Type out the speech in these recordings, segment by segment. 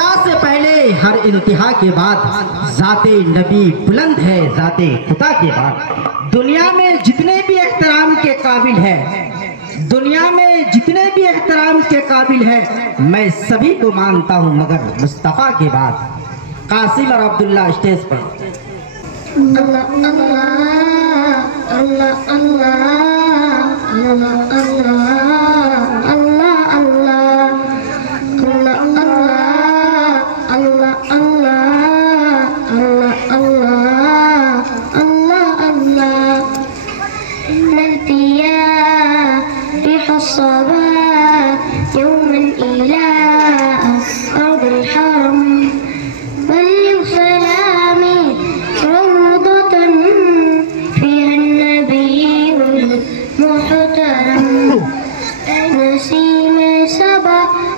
इब्तिदा से पहले हर इंतहा के बाद ज़ाते नबी बुलंद है, ज़ाते खुदा के बाद। दुनिया में जितने भी एहतराम के काबिल है, दुनिया में जितने भी एहतराम के काबिल है, मैं सभी को मानता हूँ मगर मुस्तफ़ा के बाद। कासिम और अब्दुल्ला स्टेज पर। अल्लाह अल्लाह अल्लाह अल्लाह अल्लाह अल्लाह अल्लाह अल्लाह अल्लाह अल्लाह नल्तिया बिहस्सबा यौमन इला अर्दिल हरम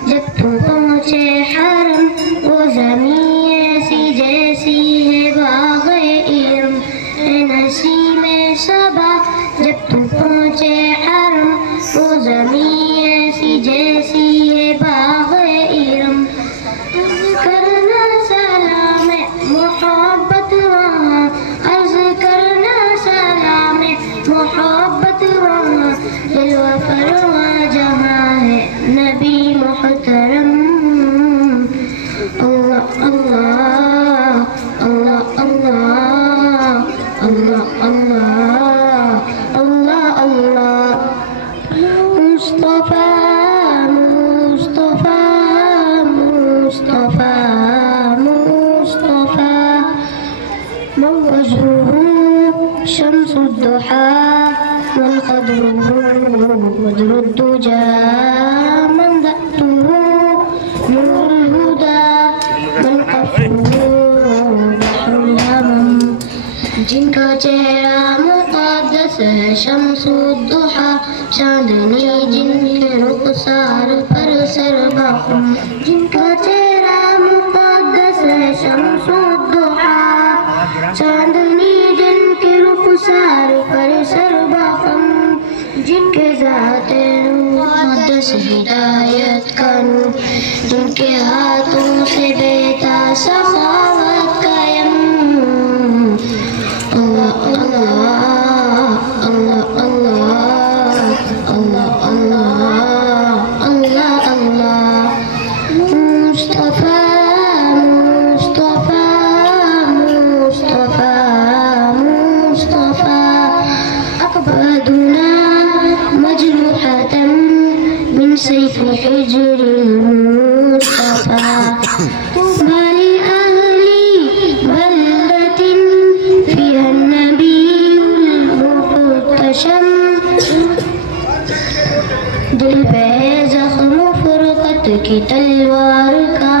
जब तू पहुँचे हरम वो ज़मीं ऐसी जैसी है बाग़े इरम। नसीम सबा जब तू पहुँचे हरम वो ज़मीं ऐसी जैसी है बाग़े इरम। करना सलाम मोहब्बत वहाँ, अर्ज़ करना सलाम मोहब्बत वहाँ, दिलवा फरमा जहाँ है नबी मोहतरम। अल्लाह अल्लाह अल्लाह अल्लाह अल्लाह अल्लाह अल्लाह मुस्तफ़ा मुस्तफ़ा मुस्तफ़ा मुस्तफ़ा वजहुहु शम्सुद्दुहा वल क़दरुहु बदरुद्दुजा जिनका चेहरा मुक़द्दस है शम्सुद्दुहा, चांदनी जिनके रुख़सार पर सरबख़ुम। जिनका चेहरा मुक़द्दस है शम्सुद्दुहा, चांदनी जिनके रुख़सार पर सरबख़ुम। जिनके ज़ाते मुक़द्दस हिदायत का नूर, जिनके हाथों से बेता सखावत का यम। सैफ हिजर मुस्तफ़ा तुमारी अहली बल्दतिन फ़ीहा नबीयुल मुहतशम। दिल पे ज़ख्म फ़ुरक़त की तलवार का